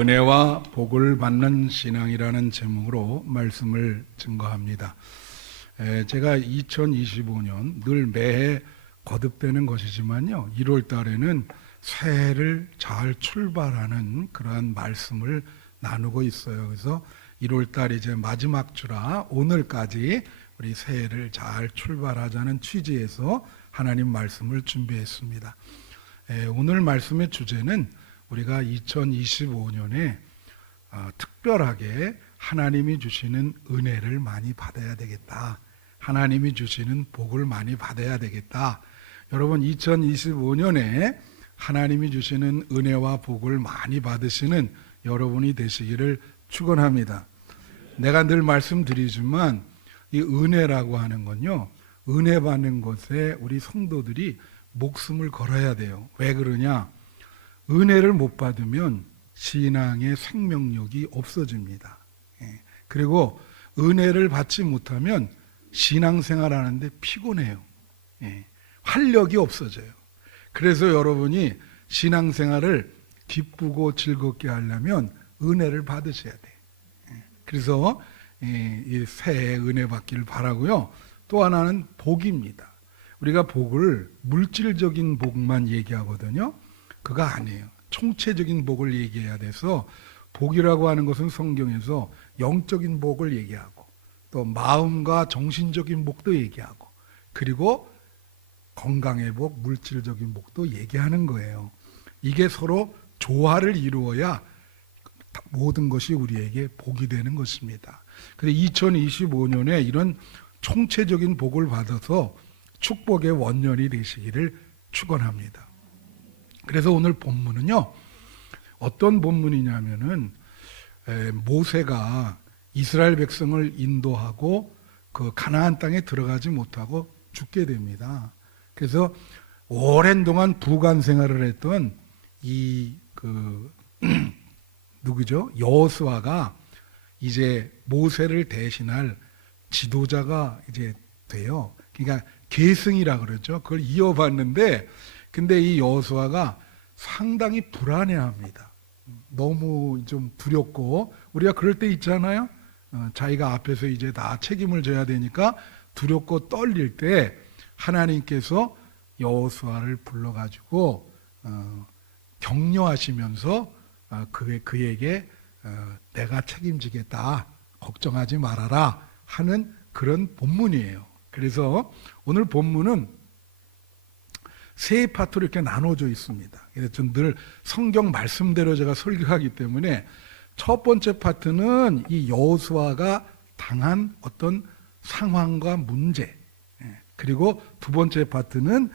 은혜와 복을 받는 신앙이라는 제목으로 말씀을 증거합니다. 제가 2025년 늘 매해 거듭되는 것이지만요, 1월 달에는 새해를 잘 출발하는 그러한 말씀을 나누고 있어요. 그래서 1월 달 이제 마지막 주라 오늘까지 우리 새해를 잘 출발하자는 취지에서 하나님 말씀을 준비했습니다. 오늘 말씀의 주제는 우리가 2025년에 특별하게 하나님이 주시는 은혜를 많이 받아야 되겠다. 하나님이 주시는 복을 많이 받아야 되겠다. 여러분, 2025년에 하나님이 주시는 은혜와 복을 많이 받으시는 여러분이 되시기를 축원합니다. 내가 늘 말씀드리지만 이 은혜라고 하는 건요, 은혜 받는 것에 우리 성도들이 목숨을 걸어야 돼요. 왜 그러냐? 은혜를 못 받으면 신앙의 생명력이 없어집니다. 그리고 은혜를 받지 못하면 신앙생활 하는데 피곤해요. 활력이 없어져요. 그래서 여러분이 신앙생활을 기쁘고 즐겁게 하려면 은혜를 받으셔야 돼요. 그래서 이 새해 은혜 받기를 바라고요. 또 하나는 복입니다. 우리가 복을 물질적인 복만 얘기하거든요. 그거 아니에요. 총체적인 복을 얘기해야 돼서, 복이라고 하는 것은 성경에서 영적인 복을 얘기하고 또 마음과 정신적인 복도 얘기하고 그리고 건강의 복, 물질적인 복도 얘기하는 거예요. 이게 서로 조화를 이루어야 모든 것이 우리에게 복이 되는 것입니다. 그래서 2025년에 이런 총체적인 복을 받아서 축복의 원년이 되시기를 축원합니다. 그래서 오늘 본문은요, 어떤 본문이냐면은 모세가 이스라엘 백성을 인도하고 그 가나안 땅에 들어가지 못하고 죽게 됩니다. 그래서 오랜 동안 부관 생활을 했던 누구죠? 여호수아가 이제 모세를 대신할 지도자가 이제 돼요. 그러니까 계승이라 그러죠. 그걸 이어받는데, 근데 이 여호수아가 상당히 불안해합니다. 너무 좀 두렵고, 우리가 그럴 때 있잖아요. 자기가 앞에서 이제 다 책임을 져야 되니까 두렵고 떨릴 때 하나님께서 여호수아를 불러가지고 격려하시면서 그에게 내가 책임지겠다, 걱정하지 말아라 하는 그런 본문이에요. 그래서 오늘 본문은 세 파트로 이렇게 나눠져 있습니다. 그래서 늘 성경 말씀대로 제가 설교하기 때문에 첫 번째 파트는 이 여호수아가 당한 어떤 상황과 문제, 그리고 두 번째 파트는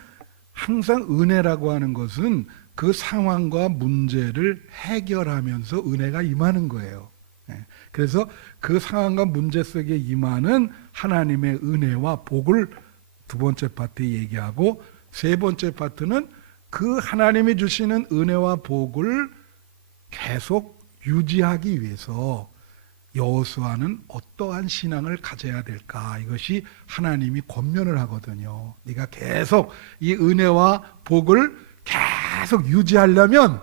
항상 은혜라고 하는 것은 그 상황과 문제를 해결하면서 은혜가 임하는 거예요. 그래서 그 상황과 문제 속에 임하는 하나님의 은혜와 복을 두 번째 파트에 얘기하고, 세 번째 파트는 그 하나님이 주시는 은혜와 복을 계속 유지하기 위해서 여호수아는 어떠한 신앙을 가져야 될까, 이것이 하나님이 권면을 하거든요. 네가 계속 이 은혜와 복을 계속 유지하려면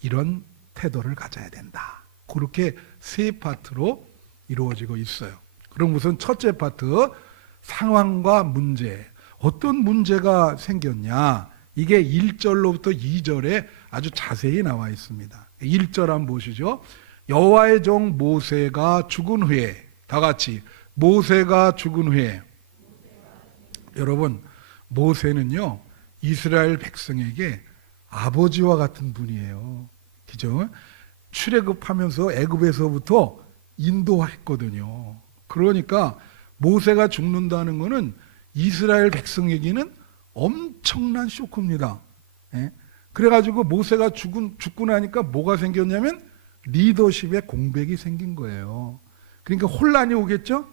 이런 태도를 가져야 된다. 그렇게 세 파트로 이루어지고 있어요. 그럼 우선 첫째 파트, 상황과 문제. 어떤 문제가 생겼냐? 이게 1절로부터 2절에 아주 자세히 나와 있습니다. 1절 한번 보시죠. 여호와의 종 모세가 죽은 후에, 다 같이 모세가 죽은 후에. 여러분, 모세는요 이스라엘 백성에게 아버지와 같은 분이에요. 그죠? 출애굽하면서 애굽에서부터 인도했거든요. 그러니까 모세가 죽는다는 것은 이스라엘 백성에게는 엄청난 쇼크입니다. 그래가지고 모세가 죽고 나니까 뭐가 생겼냐면 리더십에 공백이 생긴 거예요. 그러니까 혼란이 오겠죠?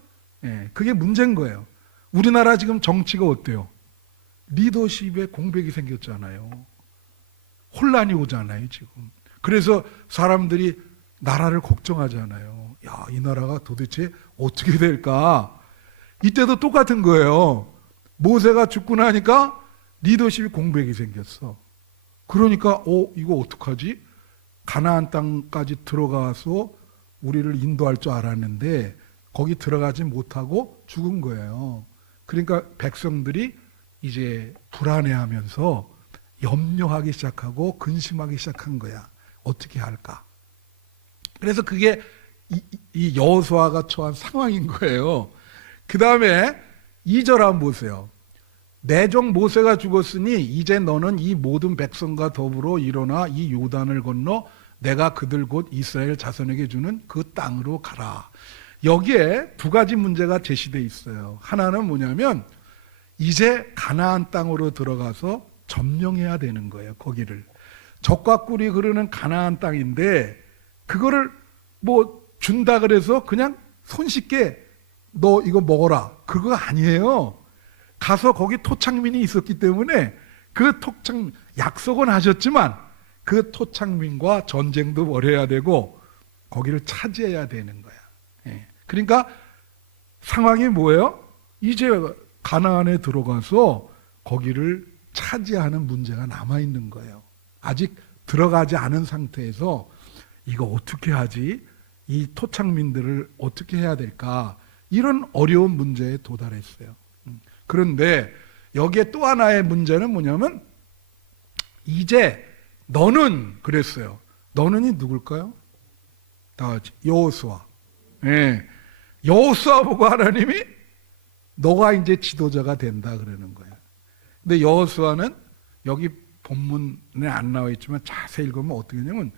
그게 문제인 거예요. 우리나라 지금 정치가 어때요? 리더십에 공백이 생겼잖아요. 혼란이 오잖아요, 지금. 그래서 사람들이 나라를 걱정하잖아요. 야, 이 나라가 도대체 어떻게 될까? 이때도 똑같은 거예요. 모세가 죽고 나니까 리더십이 공백이 생겼어. 그러니까 이거 어떡하지? 가나안 땅까지 들어가서 우리를 인도할 줄 알았는데 거기 들어가지 못하고 죽은 거예요. 그러니까 백성들이 이제 불안해하면서 염려하기 시작하고 근심하기 시작한 거야. 어떻게 할까? 그래서 그게 이 여호수아가 처한 상황인 거예요. 그 다음에 2절 한번 보세요. 내 종 모세가 죽었으니 이제 너는 이 모든 백성과 더불어 일어나 이 요단을 건너 내가 그들 곧 이스라엘 자손에게 주는 그 땅으로 가라. 여기에 두 가지 문제가 제시되어 있어요. 하나는 뭐냐면 이제 가나안 땅으로 들어가서 점령해야 되는 거예요. 거기를 젖과 꿀이 흐르는 가나안 땅인데 그거를 뭐 준다 그래서 그냥 손쉽게 너 이거 먹어라 그거 아니에요. 가서 거기 토착민이 있었기 때문에 그 토착 약속은 하셨지만 그 토착민과 전쟁도 벌여야 되고 거기를 차지해야 되는 거야. 예. 그러니까 상황이 뭐예요? 이제 가나안에 들어가서 거기를 차지하는 문제가 남아 있는 거예요. 아직 들어가지 않은 상태에서 이거 어떻게 하지? 이 토착민들을 어떻게 해야 될까? 이런 어려운 문제에 도달했어요. 그런데 여기에 또 하나의 문제는 뭐냐면 이제 너는 그랬어요. 너는이 누굴까요? 다 같이 여호수아. 예. 여호수아 보고 하나님이 너가 이제 지도자가 된다 그러는 거예요. 근데 여호수아는 여기 본문에 안 나와 있지만 자세히 읽으면 어떻게 되냐면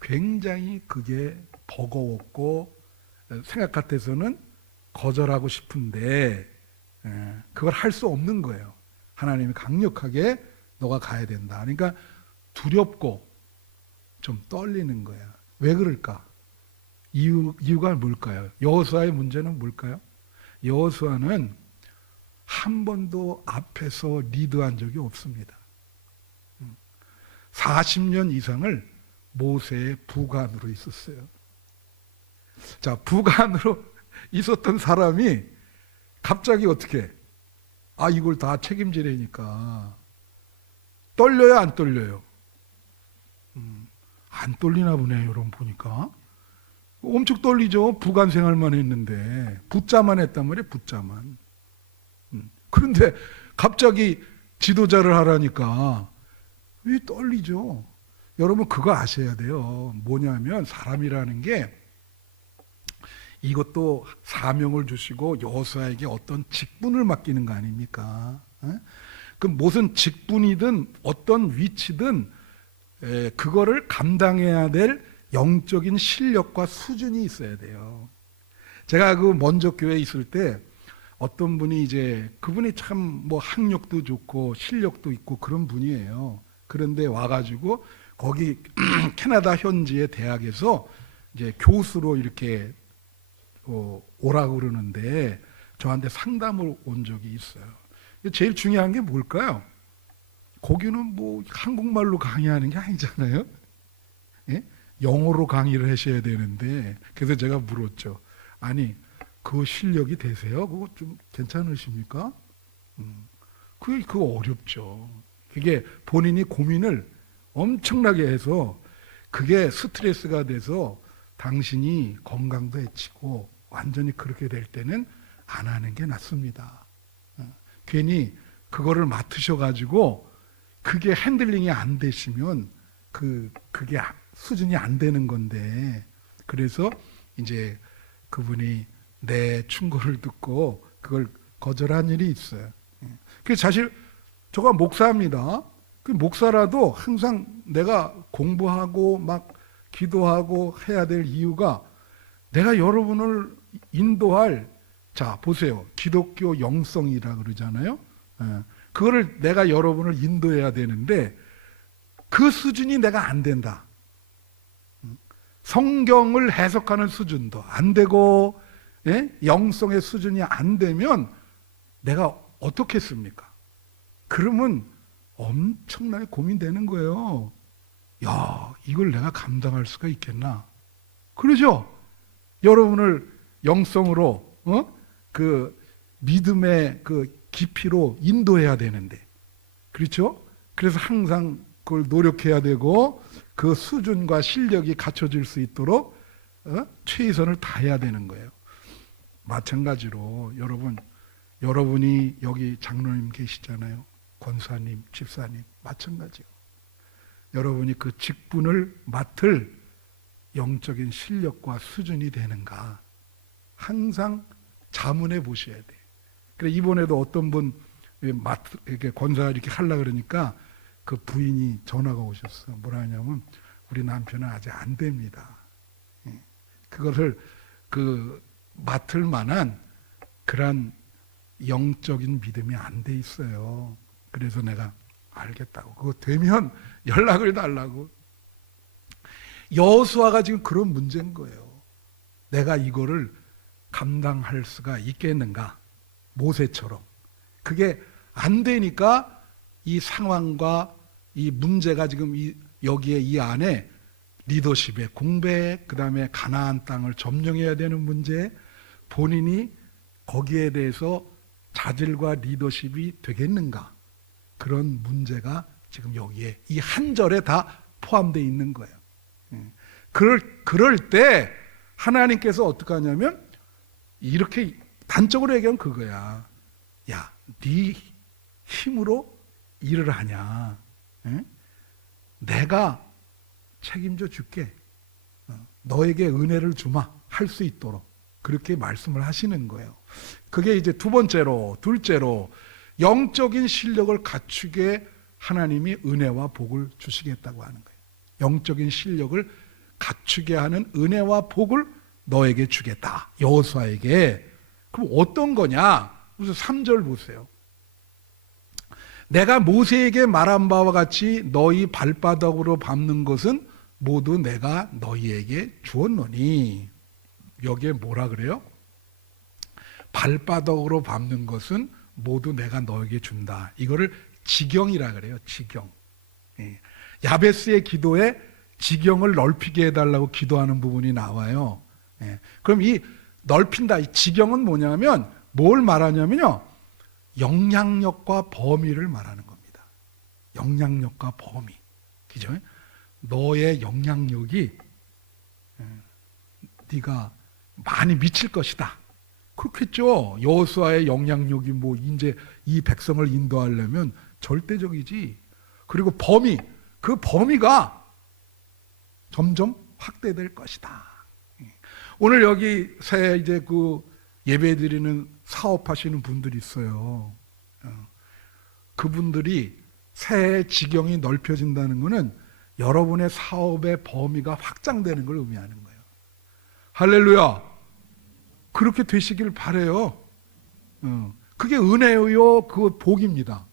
굉장히 그게 버거웠고 생각 같아서는 거절하고 싶은데 그걸 할 수 없는 거예요. 하나님이 강력하게 너가 가야 된다. 그러니까 두렵고 좀 떨리는 거야. 왜 그럴까? 이유가 뭘까요? 여호수아의 문제는 뭘까요? 여호수아는 한 번도 앞에서 리드한 적이 없습니다. 40년 이상을 모세의 부관으로 있었어요. 자, 부관으로 있었던 사람이 갑자기 어떻게? 이걸 다 책임지려니까 떨려요, 안 떨려요? 안 떨리나 보네요, 여러분 보니까. 엄청 떨리죠. 부관 생활만 했는데 붙자만 했단 말이에요, 붙자만. 그런데 갑자기 지도자를 하라니까 왜 떨리죠? 여러분 그거 아셔야 돼요. 뭐냐면 사람이라는 게 이것도 사명을 주시고 여호수아에게 어떤 직분을 맡기는 거 아닙니까? 그 무슨 직분이든 어떤 위치든 그거를 감당해야 될 영적인 실력과 수준이 있어야 돼요. 제가 그 먼저 교회에 있을 때 어떤 분이 이제 그분이 참 뭐 학력도 좋고 실력도 있고 그런 분이에요. 그런데 와가지고 거기 캐나다 현지의 대학에서 이제 교수로 이렇게 오라고 그러는데 저한테 상담을 온 적이 있어요. 제일 중요한 게 뭘까요? 거기는 뭐 한국말로 강의하는 게 아니잖아요. 예? 영어로 강의를 하셔야 되는데 그래서 제가 물었죠. 아니 그 실력이 되세요? 그거 좀 괜찮으십니까? 그게 어렵죠. 그게 본인이 고민을 엄청나게 해서 그게 스트레스가 돼서 당신이 건강도 해치고 완전히 그렇게 될 때는 안 하는 게 낫습니다. 괜히 그거를 맡으셔가지고 그게 핸들링이 안 되시면 그게 수준이 안 되는 건데 그래서 이제 그분이 내 충고를 듣고 그걸 거절한 일이 있어요. 그래서 사실 저가 목사입니다. 그 목사라도 항상 내가 공부하고 막 기도하고 해야 될 이유가 내가 여러분을 인도할 자 보세요. 기독교 영성이라 그러잖아요. 그거를 내가 여러분을 인도해야 되는데 그 수준이 내가 안 된다. 성경을 해석하는 수준도 안 되고 영성의 수준이 안 되면 내가 어떻게 했습니까? 그러면 엄청나게 고민되는 거예요. 야, 이걸 내가 감당할 수가 있겠나? 그러죠? 여러분을 영성으로 그 믿음의 그 깊이로 인도해야 되는데 그렇죠? 그래서 항상 그걸 노력해야 되고 그 수준과 실력이 갖춰질 수 있도록 최선을 다해야 되는 거예요. 마찬가지로 여러분이 여기 장로님 계시잖아요. 권사님, 집사님 마찬가지요. 여러분이 그 직분을 맡을 영적인 실력과 수준이 되는가 항상 자문해 보셔야 돼. 그래 이번에도 어떤 분 이렇게 권사 이렇게 하려 그러니까 그 부인이 전화가 오셨어. 뭐라 하냐면 우리 남편은 아직 안 됩니다. 그것을 맡을 만한 그런 영적인 믿음이 안 돼 있어요. 그래서 내가 알겠다고. 그거 되면 연락을 달라고. 여호수아가 지금 그런 문제인 거예요. 내가 이거를 감당할 수가 있겠는가? 모세처럼. 그게 안 되니까 이 상황과 이 문제가 지금 여기에 이 안에 리더십의 공백, 그 다음에 가나안 땅을 점령해야 되는 문제, 본인이 거기에 대해서 자질과 리더십이 되겠는가? 그런 문제가 지금 여기에 이 한 절에 다 포함되어 있는 거예요. 그럴 때 하나님께서 어떻게 하냐면 이렇게 단적으로 얘기하면 그거야. 야, 네 힘으로 일을 하냐? 내가 책임져 줄게. 너에게 은혜를 주마. 할 수 있도록. 그렇게 말씀을 하시는 거예요. 그게 이제 둘째로 영적인 실력을 갖추게 하나님이 은혜와 복을 주시겠다고 하는 거예요. 영적인 실력을 갖추게 하는 은혜와 복을 너에게 주겠다. 여호수아에게. 그럼 어떤 거냐? 무슨 3절 보세요. 내가 모세에게 말한 바와 같이 너희 발바닥으로 밟는 것은 모두 내가 너희에게 주었노니. 여기에 뭐라 그래요? 발바닥으로 밟는 것은 모두 내가 너에게 준다. 이거를 지경이라 그래요. 지경. 야베스의 기도에 지경을 넓히게 해달라고 기도하는 부분이 나와요. 그럼 이 넓힌다, 이 지경은 뭐냐면 뭘 말하냐면요. 영향력과 범위를 말하는 겁니다. 영향력과 범위. 그죠? 너의 영향력이 네가 많이 미칠 것이다. 그렇겠죠. 여호수아의 영향력이 이제 이 백성을 인도하려면 절대적이지. 그리고 그 범위가 점점 확대될 것이다. 오늘 여기 새 이제 예배 드리는 사업하시는 분들이 있어요. 그분들이 새해 지경이 넓혀진다는 것은 여러분의 사업의 범위가 확장되는 걸 의미하는 거예요. 할렐루야. 그렇게 되시길 바라요. 그게 은혜요, 그 복입니다.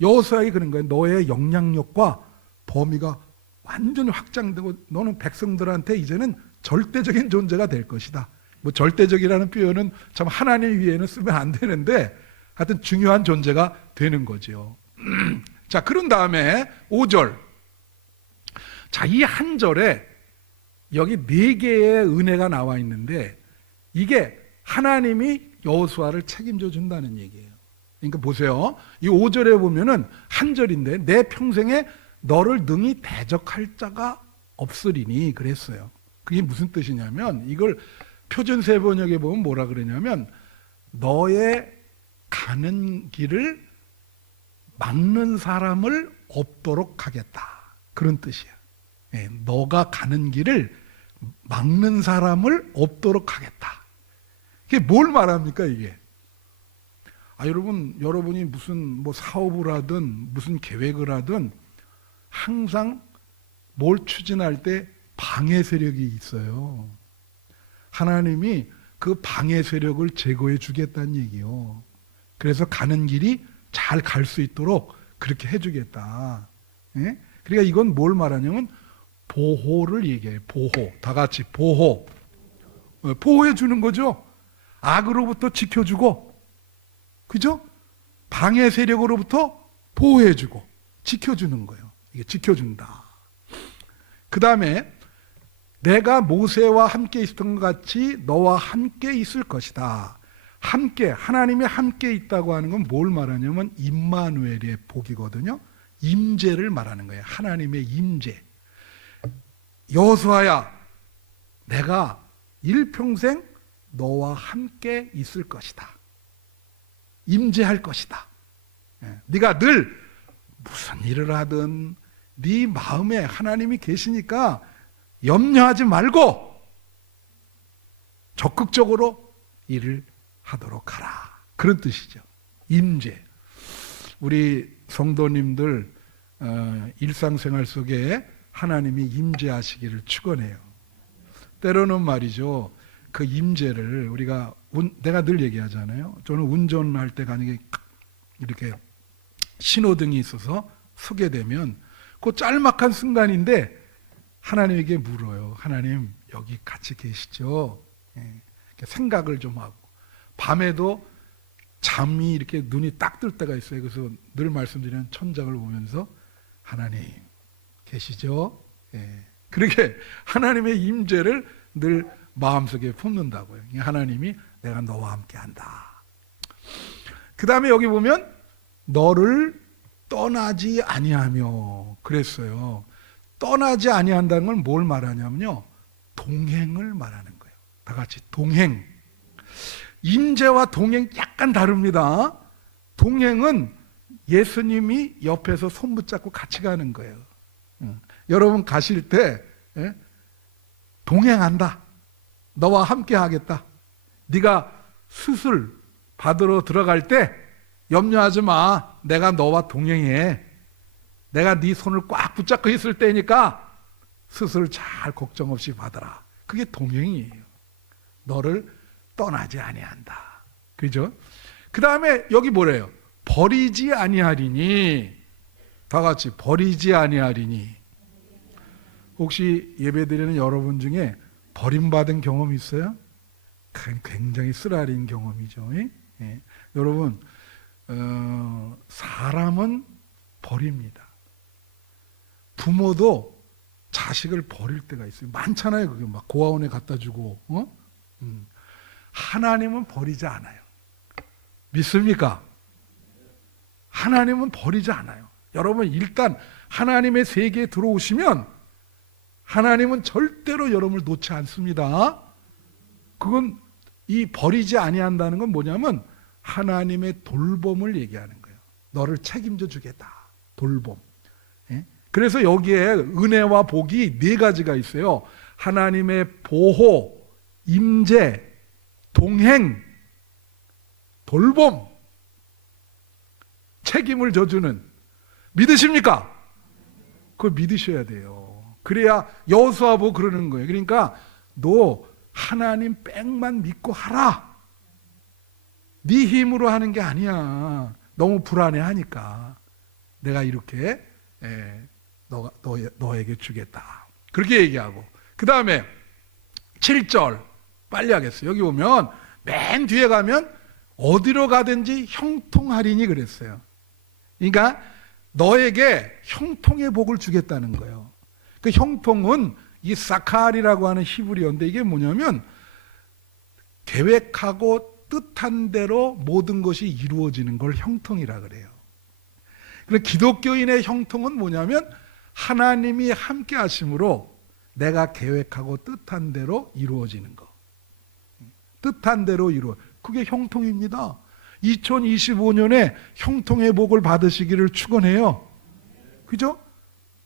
여호수아에게 그런 거예요. 너의 영향력과 범위가 완전히 확장되고 너는 백성들한테 이제는 절대적인 존재가 될 것이다. 절대적이라는 표현은 참 하나님 위에는 쓰면 안 되는데 하여튼 중요한 존재가 되는 거죠. 자, 그런 다음에 5절. 자, 이 한 절에 여기 4개의 은혜가 나와 있는데 이게 하나님이 여호수아를 책임져 준다는 얘기예요. 그러니까 보세요. 이 5절에 보면은 한 절인데 내 평생에 너를 능히 대적할 자가 없으리니 그랬어요. 그게 무슨 뜻이냐면 이걸 표준세 번역에 보면 뭐라 그러냐면 너의 가는 길을 막는 사람을 없도록 하겠다. 그런 뜻이야. 너가 가는 길을 막는 사람을 없도록 하겠다. 이게 뭘 말합니까, 이게? 여러분이 무슨 사업을 하든 무슨 계획을 하든 항상 뭘 추진할 때 방해 세력이 있어요. 하나님이 그 방해 세력을 제거해 주겠다는 얘기요. 그래서 가는 길이 잘 갈 수 있도록 그렇게 해주겠다. 그러니까 이건 뭘 말하냐면 보호를 얘기해요. 보호. 다 같이 보호. 보호해 주는 거죠. 악으로부터 지켜주고, 그죠? 방해 세력으로부터 보호해 주고 지켜주는 거예요. 이게 지켜준다. 그 다음에 내가 모세와 함께 있었던 것 같이 너와 함께 있을 것이다. 함께, 하나님이 함께 있다고 하는 건 뭘 말하냐면 임마누엘의 복이거든요. 임재를 말하는 거예요. 하나님의 임재. 여호수아야, 내가 일평생 너와 함께 있을 것이다. 임재할 것이다. 네가 늘 무슨 일을 하든 네 마음에 하나님이 계시니까 염려하지 말고 적극적으로 일을 하도록 하라. 그런 뜻이죠. 임재. 우리 성도님들 일상생활 속에 하나님이 임재하시기를 축원해요. 때로는 말이죠, 그 임재를 우리가 내가 늘 얘기하잖아요. 저는 운전할 때 만약에 이렇게 신호등이 있어서 서게 되면 그 짤막한 순간인데 하나님에게 물어요. 하나님, 여기 같이 계시죠? 생각을 좀 하고, 밤에도 잠이 이렇게 눈이 딱 뜰 때가 있어요. 그래서 늘 말씀드리는 천장을 보면서 하나님 계시죠? 그렇게 하나님의 임재를 늘 마음속에 품는다고요. 하나님이 내가 너와 함께 한다. 그 다음에 여기 보면 너를 떠나지 아니하며 그랬어요. 떠나지 아니한다는 건 뭘 말하냐면요, 동행을 말하는 거예요. 다 같이 동행. 임재와 동행 약간 다릅니다. 동행은 예수님이 옆에서 손 붙잡고 같이 가는 거예요. 여러분 가실 때 동행한다. 너와 함께 하겠다. 네가 수술 받으러 들어갈 때 염려하지 마. 내가 너와 동행해. 내가 네 손을 꽉 붙잡고 있을 때니까 수술 잘 걱정 없이 받아라. 그게 동행이에요. 너를 떠나지 아니한다. 그죠? 그 다음에 여기 뭐래요? 버리지 아니하리니. 다 같이 버리지 아니하리니. 혹시 예배드리는 여러분 중에 버림받은 경험 있어요? 굉장히 쓰라린 경험이죠. 예? 여러분, 사람은 버립니다. 부모도 자식을 버릴 때가 있어요. 많잖아요. 그게 막 고아원에 갖다 주고. 하나님은 버리지 않아요. 믿습니까? 하나님은 버리지 않아요. 여러분, 일단 하나님의 세계에 들어오시면 하나님은 절대로 여러분을 놓지 않습니다. 그건 이 버리지 아니한다는 건 뭐냐면 하나님의 돌봄을 얘기하는 거예요. 너를 책임져 주겠다. 돌봄. 그래서 여기에 은혜와 복이 네 가지가 있어요. 하나님의 보호, 임재, 동행, 돌봄, 책임을 져주는. 믿으십니까? 그걸 믿으셔야 돼요. 그래야 여호수아 보고 그러는 거예요. 그러니까 너 하나님 빽만 믿고 하라. 네 힘으로 하는 게 아니야. 너무 불안해하니까 내가 이렇게 너에게 주겠다. 그렇게 얘기하고, 그 다음에 7절 빨리 하겠어요. 여기 보면 맨 뒤에 가면 어디로 가든지 형통하리니 그랬어요. 그러니까 너에게 형통의 복을 주겠다는 거예요. 그 형통은 이 사칼이라고 하는 히브리어인데 이게 뭐냐면 계획하고 뜻한 대로 모든 것이 이루어지는 걸 형통이라 그래요. 그래서 기독교인의 형통은 뭐냐면 하나님이 함께 하심으로 내가 계획하고 뜻한 대로 이루어지는 거. 뜻한 대로 그게 형통입니다. 2025년에 형통의 복을 받으시기를 축원해요. 그죠?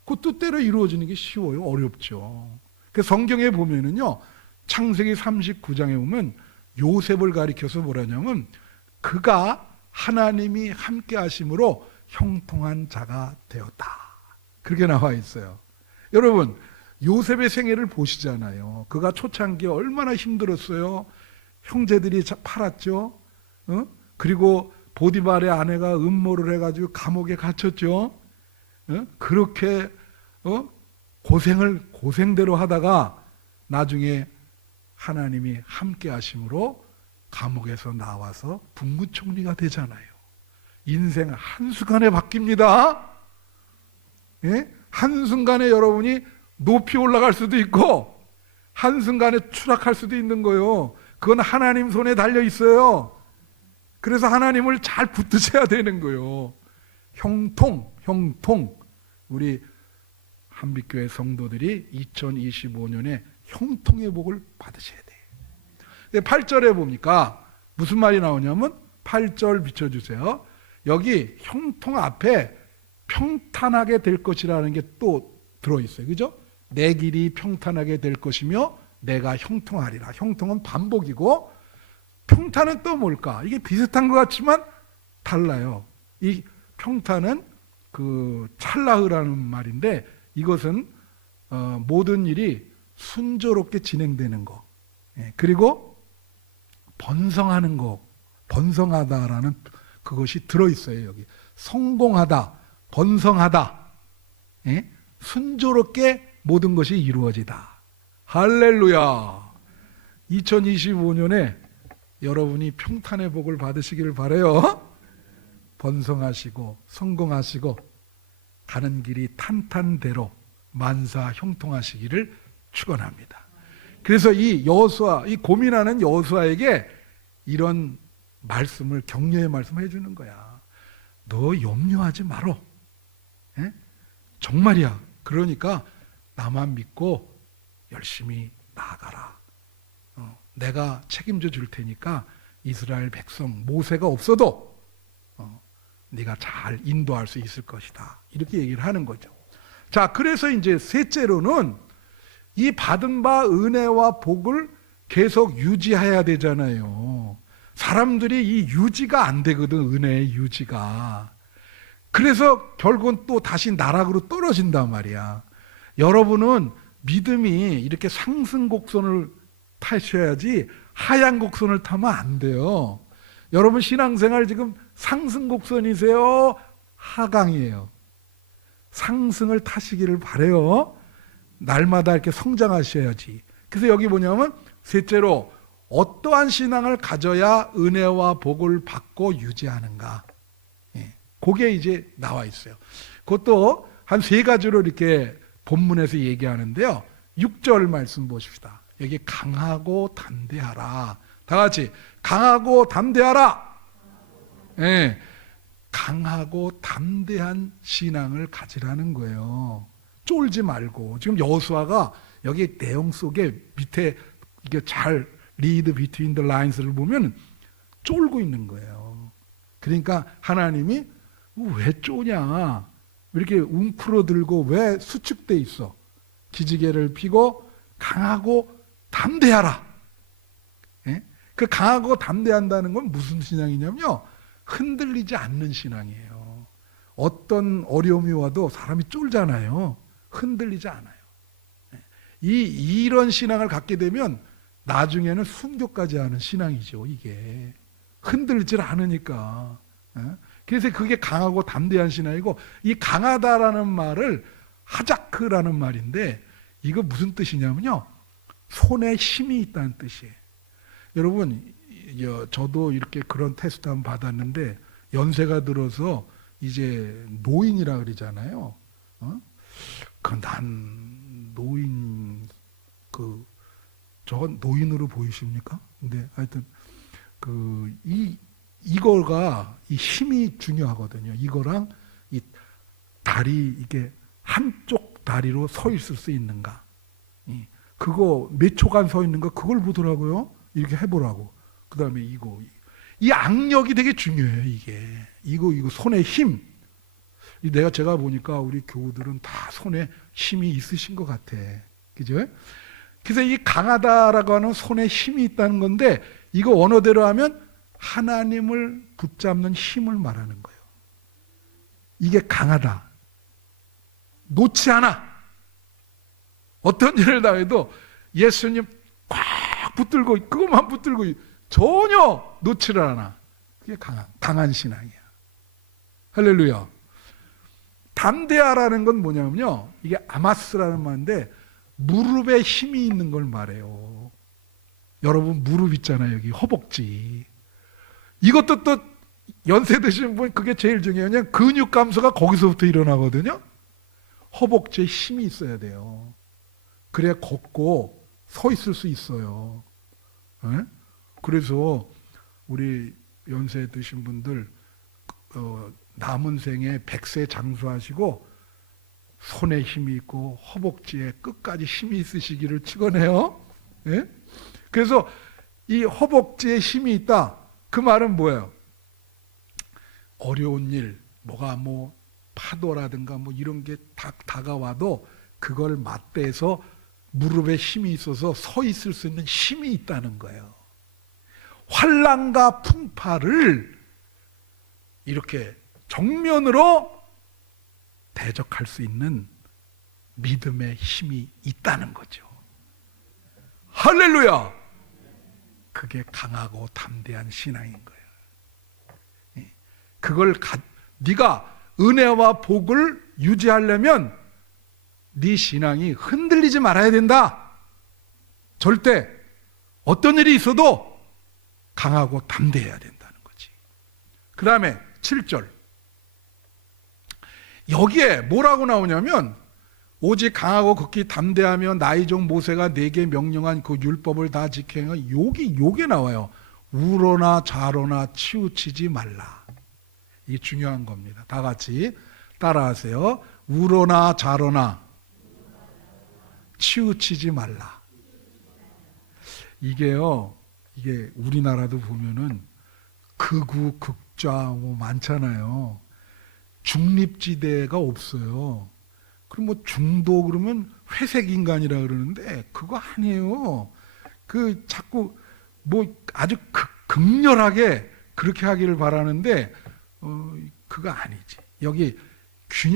그 뜻대로 이루어지는 게 쉬워요? 어렵죠. 그 성경에 보면은요, 창세기 39장에 보면 요셉을 가리켜서 뭐라냐면 그가 하나님이 함께 하심으로 형통한 자가 되었다. 그렇게 나와 있어요. 여러분, 요셉의 생애를 보시잖아요. 그가 초창기에 얼마나 힘들었어요. 형제들이 팔았죠. 그리고 보디발의 아내가 음모를 해가지고 감옥에 갇혔죠. 그렇게 고생대로 하다가 나중에 하나님이 함께 하심으로 감옥에서 나와서 국무총리가 되잖아요. 인생 한순간에 바뀝니다. 예? 한순간에 여러분이 높이 올라갈 수도 있고 한순간에 추락할 수도 있는 거예요. 그건 하나님 손에 달려 있어요. 그래서 하나님을 잘 붙드셔야 되는 거예요. 형통. 우리 한빛교회 성도들이 2025년에 형통의 복을 받으셔야 돼요. 8절에 보니까 무슨 말이 나오냐면 8절 비춰주세요. 여기 형통 앞에 평탄하게 될 것이라는 게 또 들어있어요. 그죠? 내 길이 평탄하게 될 것이며 내가 형통하리라. 형통은 반복이고 평탄은 또 뭘까? 이게 비슷한 것 같지만 달라요. 이 평탄은 그 찰나흐라는 말인데 이것은 모든 일이 순조롭게 진행되는 거. 그리고 번성하는 거. 번성하다라는 그것이 들어있어요. 여기 성공하다, 번성하다, 순조롭게 모든 것이 이루어지다. 할렐루야. 2025년에 여러분이 평탄의 복을 받으시기를 바라요. 번성하시고 성공하시고 가는 길이 탄탄대로 만사 형통하시기를 축원합니다. 그래서 이 여호수아, 이 고민하는 여호수아에게 이런 말씀을, 격려의 말씀을 해주는 거야. 너 염려하지 말어. 정말이야. 그러니까 나만 믿고 열심히 나아가라. 내가 책임져 줄 테니까 이스라엘 백성, 모세가 없어도 네가 잘 인도할 수 있을 것이다. 이렇게 얘기를 하는 거죠. 자, 그래서 이제 셋째로는 이 받은 바 은혜와 복을 계속 유지해야 되잖아요. 사람들이 이 유지가 안 되거든, 은혜의 유지가. 그래서 결국은 또 다시 나락으로 떨어진단 말이야. 여러분은 믿음이 이렇게 상승 곡선을 타셔야지 하향 곡선을 타면 안 돼요. 여러분 신앙생활 지금 상승 곡선이세요? 하강이에요. 상승을 타시기를 바라요. 날마다 이렇게 성장하셔야지. 그래서 여기 뭐냐면 셋째로 어떠한 신앙을 가져야 은혜와 복을 받고 유지하는가. 그게 이제 나와 있어요. 그것도 한 세 가지로 이렇게 본문에서 얘기하는데요. 6절 말씀 보십시다. 여기 강하고 담대하라. 다 같이 강하고 담대하라. 강하고 담대한 신앙을 가지라는 거예요. 쫄지 말고. 지금 여호수아가 여기 내용 속에 밑에 이게 잘 리드 비트윈 더 라인스를 보면 쫄고 있는 거예요. 그러니까 하나님이 왜 쪼냐? 왜 이렇게 웅크러들고 왜 수축돼 있어? 기지개를 펴고 강하고 담대하라. 그 강하고 담대한다는 건 무슨 신앙이냐면요, 흔들리지 않는 신앙이에요. 어떤 와도 사람이 쫄잖아요. 흔들리지 않아요. 이런 신앙을 갖게 되면 나중에는 순교까지 하는 신앙이죠. 이게 흔들리질 않으니까. 그래서 그게 강하고 담대한 신앙이고, 이 강하다라는 말을 하자크라는 말인데 이거 무슨 뜻이냐면요, 손에 힘이 있다는 뜻이에요. 여러분, 저도 이렇게 그런 테스트 한번 받았는데 연세가 들어서 이제 노인이라 그러잖아요. 난 노인, 저건 노인으로 보이십니까? 근데 하여튼 이거가 이 힘이 중요하거든요. 이거랑 이 다리, 이게 한쪽 다리로 서 있을 수 있는가? 그거 몇 초간 서 있는가? 그걸 보더라고요. 이렇게 해보라고. 그 다음에 이 악력이 되게 중요해요. 이거 손에 힘. 제가 보니까 우리 교우들은 다 손에 힘이 있으신 것 같아. 그죠? 그래서 이 강하다라고 하는 손에 힘이 있다는 건데, 이거 원어대로 하면 하나님을 붙잡는 힘을 말하는 거예요. 이게 강하다. 놓지 않아. 어떤 일을 당해도 예수님 꽉 붙들고, 그것만 붙들고 전혀 놓지를 않아. 그게 강한 신앙이야. 할렐루야. 담대하라는 건 뭐냐면요, 이게 아마스라는 말인데 무릎에 힘이 있는 걸 말해요. 여러분 무릎 있잖아요. 여기 허벅지. 이것도 또 연세 드시는 분 그게 제일 중요해요. 그냥 근육 감소가 거기서부터 일어나거든요. 허벅지에 힘이 있어야 돼요. 그래야 걷고 서 있을 수 있어요. 그래서 우리 연세 드신 분들 남은 생에 100세 장수하시고 손에 힘이 있고 허벅지에 끝까지 힘이 있으시기를 축원해요. 예? 그래서 이 허벅지에 힘이 있다. 그 말은 뭐예요? 어려운 일, 뭐가 뭐 파도라든가 뭐 이런 게 다가와도 그걸 맞대서 무릎에 힘이 있어서 서 있을 수 있는 힘이 있다는 거예요. 환난과 풍파를 이렇게 정면으로 대적할 수 있는 믿음의 힘이 있다는 거죠. 할렐루야! 그게 강하고 담대한 신앙인 거예요. 그걸 네가 은혜와 복을 유지하려면 네 신앙이 흔들리지 말아야 된다. 절대 어떤 일이 있어도 강하고 담대해야 된다는 거지. 그 다음에 7절. 여기에 뭐라고 나오냐면 오직 강하고 극히 담대하며 나의 종 모세가 내게 명령한 그 율법을 다 지켜 행하. 요게 나와요. 우로나 좌로나 치우치지 말라. 이게 중요한 겁니다. 다 같이 따라하세요. 우로나 좌로나 치우치지 말라. 이게요. 이게 우리나라도 보면은 극우 극좌 뭐 많잖아요. 중립지대가 없어요. 그럼 뭐 중도 그러면 회색 인간이라 그러는데 그거 아니에요. 그 자꾸 뭐 아주 극렬하게 그렇게 하기를 바라는데 그거 아니지. 여기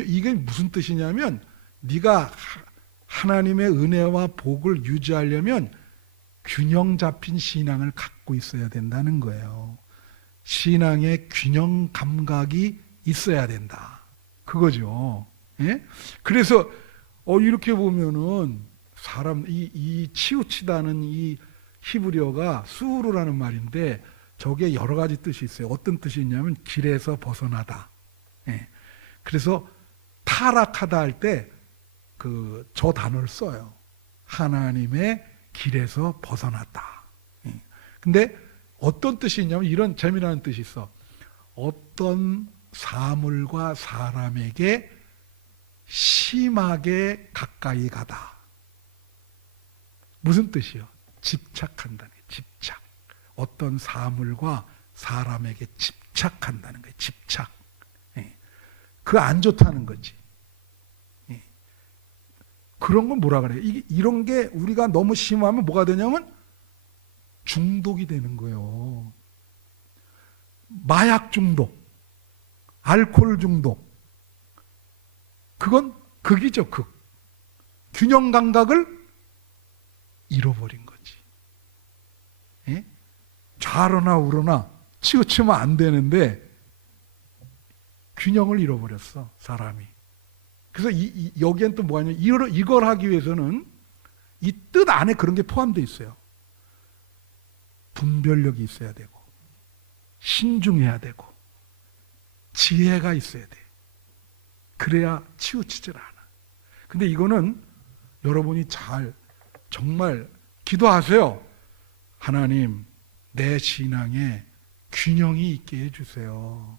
이게 무슨 뜻이냐면 네가 하나님의 은혜와 복을 유지하려면 균형 잡힌 신앙을 갖고 있어야 된다는 거예요. 신앙의 균형 감각이 있어야 된다. 그거죠. 예? 그래서 이렇게 보면은 사람 이 치우치다는 이 히브리어가 수우르라는 말인데 저게 여러 가지 뜻이 있어요. 어떤 뜻이 있냐면 길에서 벗어나다. 예. 그래서 타락하다 할 때 저 단어를 써요. 하나님의 길에서 벗어났다. 예. 근데 어떤 뜻이 있냐면 이런 재미나는 뜻이 있어. 어떤 사물과 사람에게 심하게 가까이 가다. 무슨 뜻이요? 집착한다는 거예요. 집착. 어떤 사물과 사람에게 집착한다는 거예요. 집착. 예. 그거 안 좋다는 거지. 예. 그런 건 뭐라 그래요? 이런 게 우리가 너무 심하면 뭐가 되냐면 중독이 되는 거예요. 마약 중독, 알코올 중독. 그건 극이죠, 극. 균형 감각을 잃어버린 거지. 예? 좌로나 우로나 치우치면 안 되는데 균형을 잃어버렸어, 사람이. 그래서 여기엔 또 뭐냐면 이걸 하기 위해서는 이 뜻 안에 그런 게 포함되어 있어요. 분별력이 있어야 되고 신중해야 되고 지혜가 있어야 돼. 그래야 치우치질 않아. 근데 이거는 여러분이 정말 기도하세요. 하나님, 내 신앙에 균형이 있게 해주세요.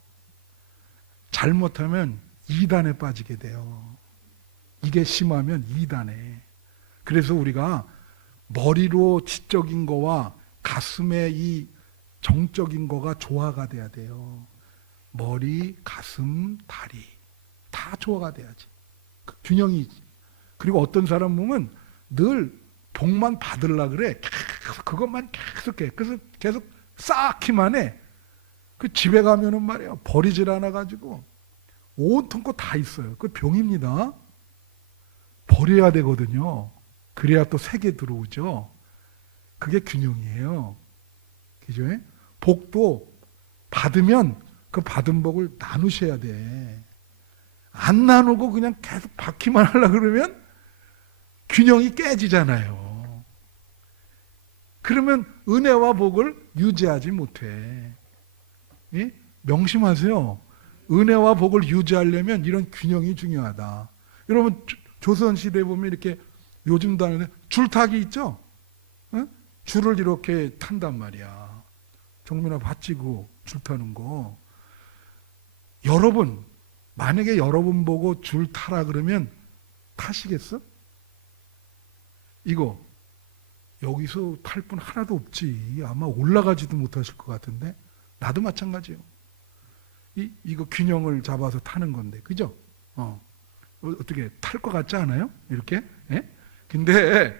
잘못하면 이단에 빠지게 돼요. 이게 심하면 이단에. 그래서 우리가 머리로 지적인 거와 가슴의 이 정적인 거가 조화가 돼야 돼요. 머리, 가슴, 다리 다 조화가 돼야지. 균형이. 그리고 어떤 사람 보면 늘 복만 받으려 그래. 계속 그것만 계속 해. 그래서 계속 쌓기만 해. 그 집에 가면은 말이야 버리질 않아 가지고 온통 거 다 있어요. 그 병입니다. 버려야 되거든요. 그래야 또 새게 들어오죠. 그게 균형이에요. 그죠? 복도 받으면 그 받은 복을 나누셔야 돼. 안 나누고 그냥 계속 받기만 하려고 그러면 균형이 깨지잖아요. 그러면 은혜와 복을 유지하지 못해. 예? 명심하세요. 은혜와 복을 유지하려면 이런 균형이 중요하다. 여러분 조선시대에 보면 이렇게 요즘도 하는데 줄타기 있죠? 어? 줄을 이렇게 탄단 말이야. 정민아 받치고 줄 타는 거. 여러분, 만약에 여러분 보고 줄 타라 그러면 타시겠어? 이거 여기서 탈 분 하나도 없지. 아마 올라가지도 못하실 것 같은데. 나도 마찬가지예요. 이거 균형을 잡아서 타는 건데, 그죠? 어떻게 탈 것 같지 않아요? 이렇게? 예? 근데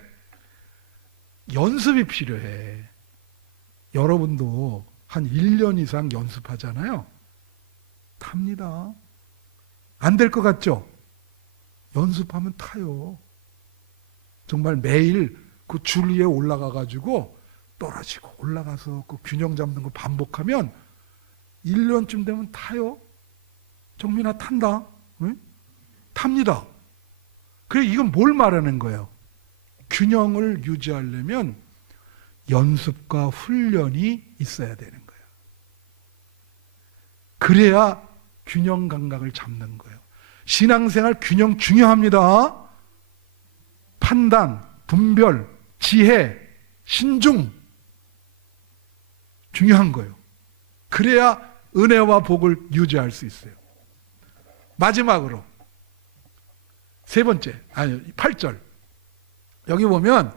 연습이 필요해. 여러분도 한 1년 이상 연습하잖아요. 탑니다. 안 될 것 같죠? 연습하면 타요. 정말 매일 그 줄 위에 올라가 가지고 떨어지고 올라가서 그 균형 잡는 거 반복하면 1년쯤 되면 타요. 정민아 탄다. 응? 탑니다. 그래, 이건 뭘 말하는 거예요? 균형을 유지하려면 연습과 훈련이 있어야 되는 거예요. 그래야 균형 감각을 잡는 거예요. 신앙생활 균형 중요합니다. 판단, 분별, 지혜, 신중 중요한 거예요. 그래야 은혜와 복을 유지할 수 있어요. 마지막으로 세 번째, 8절. 여기 보면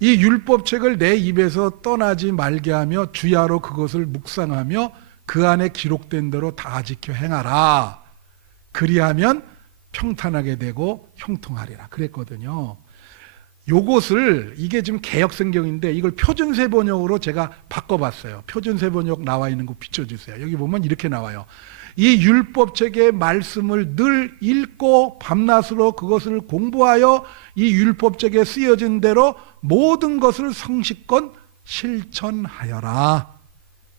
이 율법책을 내 입에서 떠나지 말게 하며 주야로 그것을 묵상하며 그 안에 기록된 대로 다 지켜 행하라. 그리하면 평탄하게 되고 형통하리라 그랬거든요. 요것을, 이게 지금 개역성경인데 이걸 표준세 번역으로 제가 바꿔봤어요. 표준세 번역 나와 있는 거 비춰주세요. 여기 보면 이렇게 나와요. 이 율법책의 말씀을 늘 읽고 밤낮으로 그것을 공부하여 이 율법책에 쓰여진 대로 모든 것을 성실껏 실천하여라.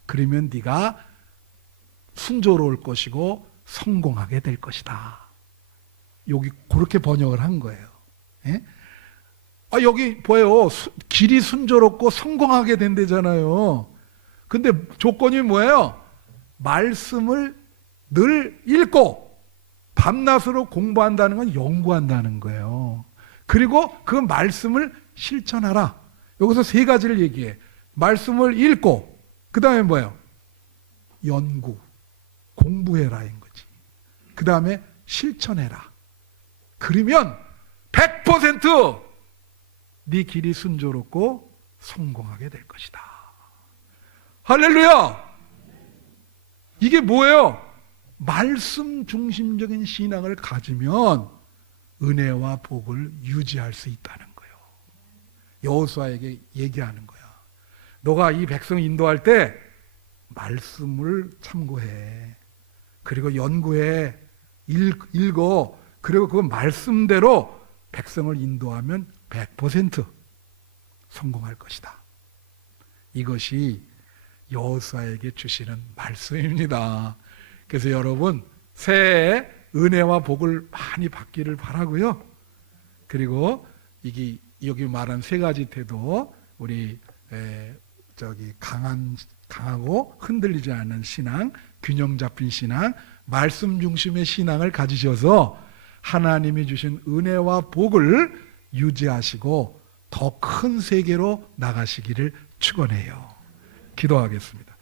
그러면 네가 순조로울 것이고 성공하게 될 것이다. 여기 그렇게 번역을 한 거예요. 예? 여기 보여요. 길이 순조롭고 성공하게 된대잖아요. 근데 조건이 뭐예요? 말씀을 늘 읽고 밤낮으로 공부한다는 건 연구한다는 거예요. 그리고 그 말씀을 실천하라. 여기서 세 가지를 얘기해. 말씀을 읽고, 그 다음에 뭐예요? 연구, 공부해라인 거지. 그 다음에 실천해라. 그러면 100% 네 길이 순조롭고 성공하게 될 것이다. 할렐루야! 이게 뭐예요? 말씀 중심적인 신앙을 가지면 은혜와 복을 유지할 수 있다는 거예요. 여호수아에게 얘기하는 거야. 너가 이 백성 인도할 때 말씀을 참고해. 그리고 연구해. 읽어. 그리고 그 말씀대로 백성을 인도하면 100% 성공할 것이다. 이것이 여호수아에게 주시는 말씀입니다. 그래서 여러분 새해 은혜와 복을 많이 받기를 바라고요. 그리고 여기 말한 세 가지 태도, 우리 강하고 흔들리지 않는 신앙, 균형 잡힌 신앙, 말씀 중심의 신앙을 가지셔서 하나님이 주신 은혜와 복을 유지하시고 더 큰 세계로 나가시기를 축원해요. 기도하겠습니다.